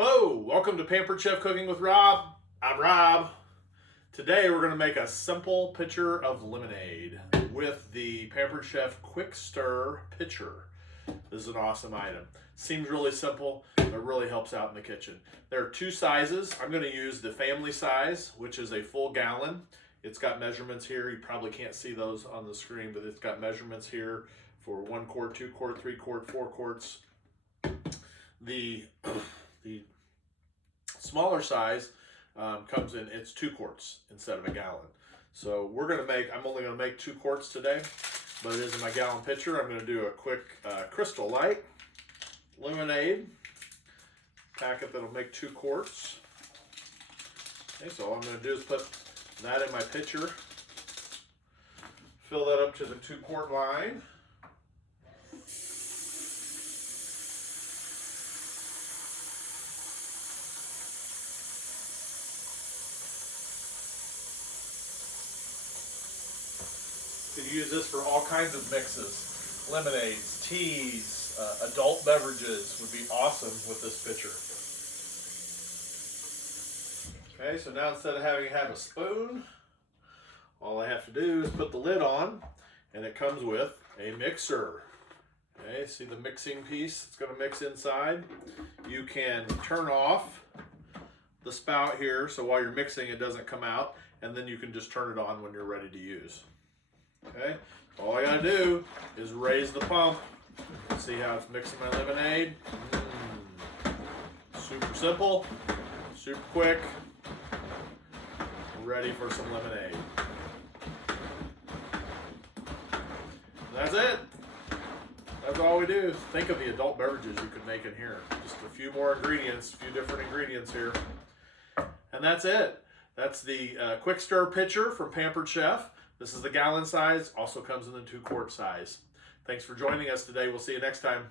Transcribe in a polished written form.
Hello, welcome to Pampered Chef Cooking with Rob. I'm Rob. Today we're going to make a simple pitcher of lemonade with the Pampered Chef Quick Stir Pitcher. This is an awesome item. Seems really simple, but really helps out in the kitchen. There are two sizes. I'm going to use the family size, which is a full gallon. It's got measurements here. You probably can't see those on the screen, but it's got measurements here for 1 quart, 2 quart, 3 quart, 4 quarts. The smaller size comes in, it's 2 quarts instead of a gallon. So I'm only gonna make 2 quarts today, but it is in my gallon pitcher. I'm gonna do a quick Crystal Light lemonade packet that'll make 2 quarts. Okay, so all I'm gonna do is put that in my pitcher, fill that up to the 2 quart line. You can use this for all kinds of mixes. Lemonades, teas, adult beverages would be awesome with this pitcher. Okay, so now instead of having to have a spoon, all I have to do is put the lid on, and it comes with a mixer. Okay, see the mixing piece? It's going to mix inside. You can turn off the spout here, so while you're mixing it doesn't come out, and then you can just turn it on when you're ready to use. Okay, all I gotta do is raise the pump. See how it's mixing my lemonade? Super simple, super quick, ready for some lemonade. That's it. That's all we do. Think of the adult beverages you could make in here. Just a few more ingredients, a few different ingredients here. And that's it. That's the Quick Stir Pitcher from Pampered Chef. This is the gallon size, also comes in the 2 quart size. Thanks for joining us today. We'll see you next time.